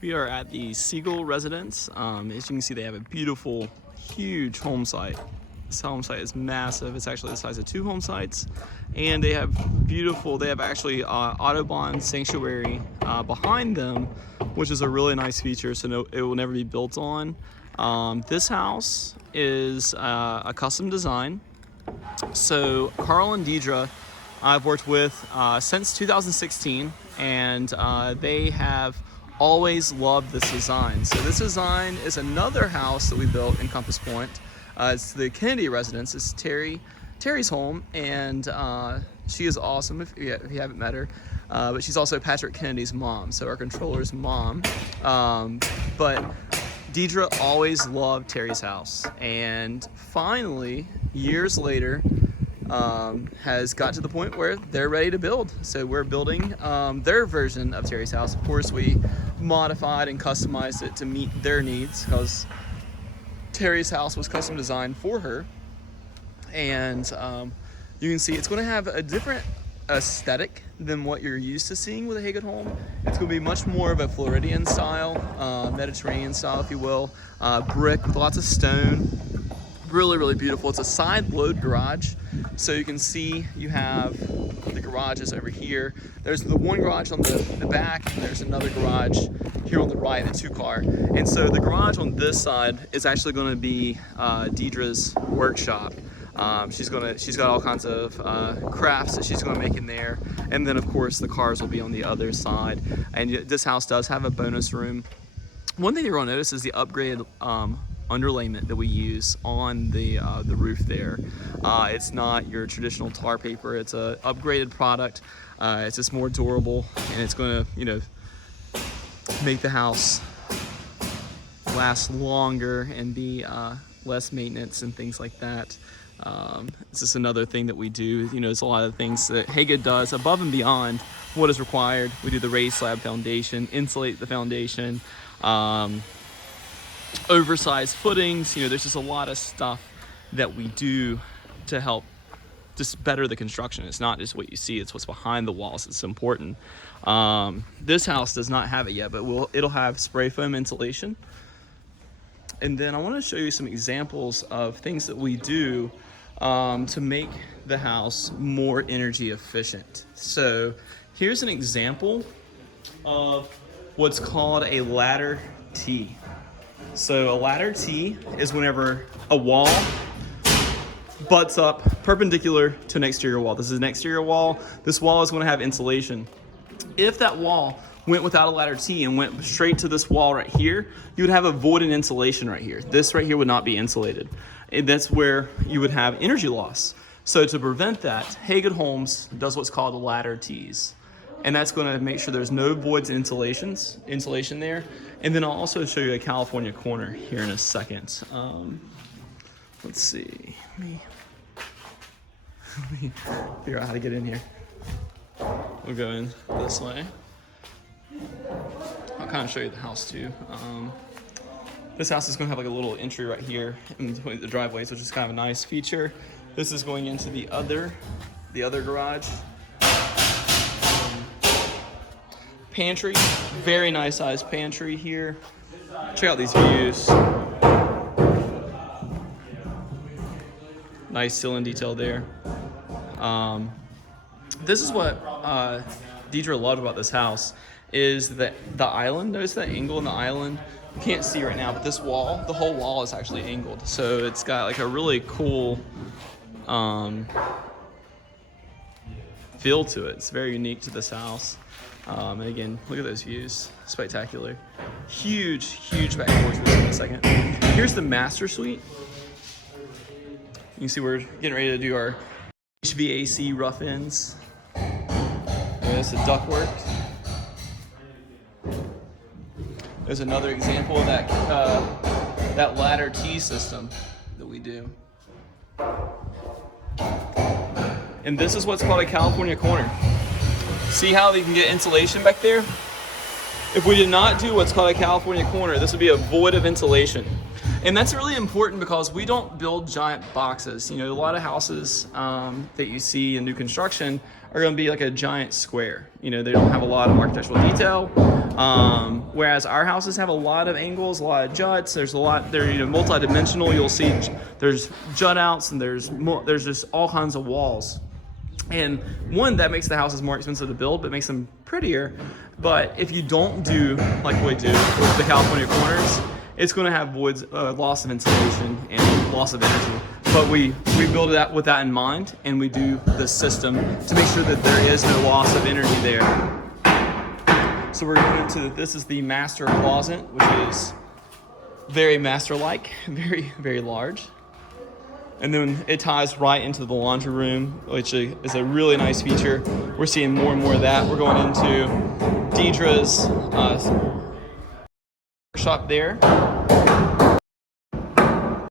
We are at the Siegel residence. As you can see, they have a beautiful, huge home site. This home site is massive. It's actually the size of 2 home sites. And they have actually Audubon Sanctuary behind them, which is a really nice feature, so it will never be built on. This house is a custom design. So Carl and Deidre I've worked with since 2016, and they have always loved this design. So this design is another house that we built in Compass Point. It's the Kennedy residence. It's Terry's home, and she is awesome if you haven't met her. But she's also Patrick Kennedy's mom, so our controller's mom. But Deidre always loved Terry's house, and finally, years later, has got to the point where they're ready to build. So we're building their version of Terry's house. Of course, we modified and customized it to meet their needs, because Terry's house was custom designed for her. And you can see it's going to have a different aesthetic than what you're used to seeing with a Hagen home. It's going to be much more of a Floridian style, Mediterranean style, if you will, brick with lots of stone. Really, really beautiful. It's a side load garage, so you can see you have the garages over here. There's the one garage on the back, and there's another garage here on the right, the 2-car. And so the garage on this side is actually going to be Deidre's workshop. She's got all kinds of crafts that she's going to make in there, and then of course the cars will be on the other side. And this house does have a bonus room. One thing you're going to notice is the upgraded underlayment that we use on the roof there. It's not your traditional tar paper. It's a upgraded product. It's just more durable, and it's going to, make the house last longer and be less maintenance and things like that. It's just another thing that we do. There's a lot of things that Hagen does above and beyond what is required. We do the raised slab foundation, insulate the foundation, oversized footings. There's just a lot of stuff that we do to help just better the construction. It's not just what you see, it's what's behind the walls. It's important. This house does not have it yet, but it'll have spray foam insulation. And then I want to show you some examples of things that we do to make the house more energy efficient. So here's an example of what's called a ladder T. So a ladder T is whenever a wall butts up perpendicular to an exterior wall. This is an exterior wall. This wall is going to have insulation. If that wall went without a ladder T and went straight to this wall right here, you would have a void in insulation right here. This right here would not be insulated. And that's where you would have energy loss. So to prevent that, Hagen Homes does what's called ladder Ts. And that's going to make sure there's no voids in insulation there. And then I'll also show you a California corner here in a second. Let's see. Let me figure out how to get in here. We'll go in this way. I'll kind of show you the house too. This house is going to have like a little entry right here in between the driveways, which is kind of a nice feature. This is going into the other garage. Pantry, very nice sized pantry here. Check out these views. Nice ceiling detail there. This is what Deidre loved about this house, is that the island. Notice that angle in the island. You can't see right now, but this wall, the whole wall is actually angled. So it's got like a really cool feel to it. It's very unique to this house. And again, look at those views. Spectacular. Huge back towards this in a second. Here's the master suite. You can see we're getting ready to do our HVAC rough ends. There's the ductwork. There's another example of that ladder T system that we do. And this is what's called a California corner. See how you can get insulation back there? If we did not do what's called a California corner, this would be a void of insulation. And that's really important because we don't build giant boxes. You know, a lot of houses that you see in new construction are going to be like a giant square. You know, they don't have a lot of architectural detail. Whereas our houses have a lot of angles, a lot of juts. There's a lot, they're, you know, multi-dimensional. You'll see there's jut outs and there's just all kinds of walls. And one, that makes the houses more expensive to build, but makes them prettier. But if you don't do like we do with the California corners, it's going to have voids, loss of insulation and loss of energy. But we build it with that in mind, and we do the system to make sure that there is no loss of energy there. So we're going into, this is the master closet, which is very master-like, very, very large. And then it ties right into the laundry room, which is a really nice feature. We're seeing more and more of that. We're going into Deidre's workshop there.